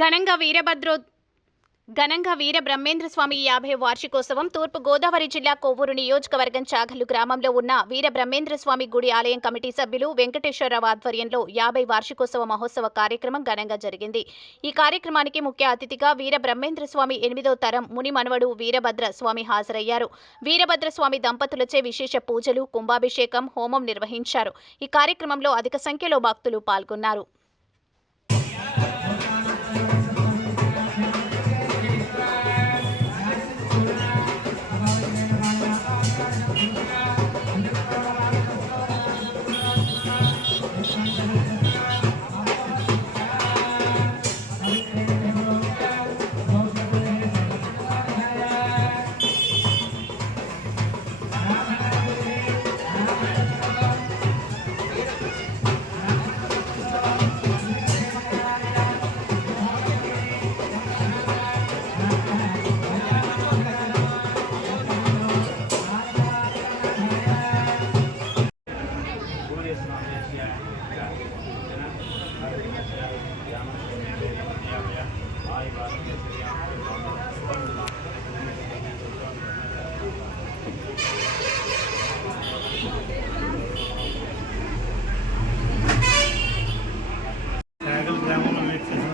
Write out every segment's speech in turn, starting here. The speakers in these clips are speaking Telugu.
ఘనంగా వీరబ్రహ్మేంద్రస్వామి 50 వార్షికోత్సవం తూర్పు గోదావరి జిల్లా కొవ్వూరు నియోజకవర్గం చాగల్లు గ్రామంలో ఉన్న వీరబ్రహ్మేంద్రస్వామి గుడి ఆలయం కమిటీ సభ్యులు వెంకటేశ్వరరావు ఆధ్వర్యంలో 50 వార్షికోత్సవ మహోత్సవ కార్యక్రమం ఘనంగా జరిగింది. ఈ కార్యక్రమానికి ముఖ్య అతిథిగా వీరబ్రహ్మేంద్రస్వామి 8వ తరం ముని మనవడు వీరభద్ర స్వామి హాజరయ్యారు. వీరభద్రస్వామి దంపతులచే విశేష పూజలు, కుంభాభిషేకం, హోమం నిర్వహించారు. ఈ కార్యక్రమంలో అధిక సంఖ్యలో భక్తులు పాల్గొన్నారు. గ్రామంలో వేచేసిన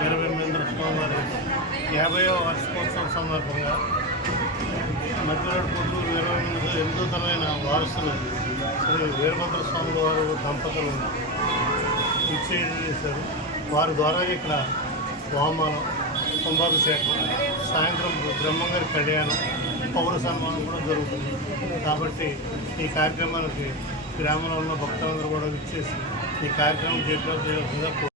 వీరబ్రహ్మేంద్ర స్వామి వారి 50వ వార్షికోత్సవం సందర్భంగా మధ్యరాడు పొద్దులు వీరబ్రహ్మేంద్ర 8వ తరమైన వారసులు శ్రీ వీరభద్ర స్వామి వారు దంపతులు చేశారు. వారి ద్వారా ఇక్కడ హోమానం, కుంభాభిషేకం, సాయంత్రం బ్రహ్మంగారి కళ్యాణం, పౌర సన్మానం కూడా జరుగుతుంది. కాబట్టి ఈ కార్యక్రమానికి గ్రామంలో ఉన్న భక్తులందరూ కూడా విచ్చేసి ఈ కార్యక్రమం చేపట్టాల్సిందిగా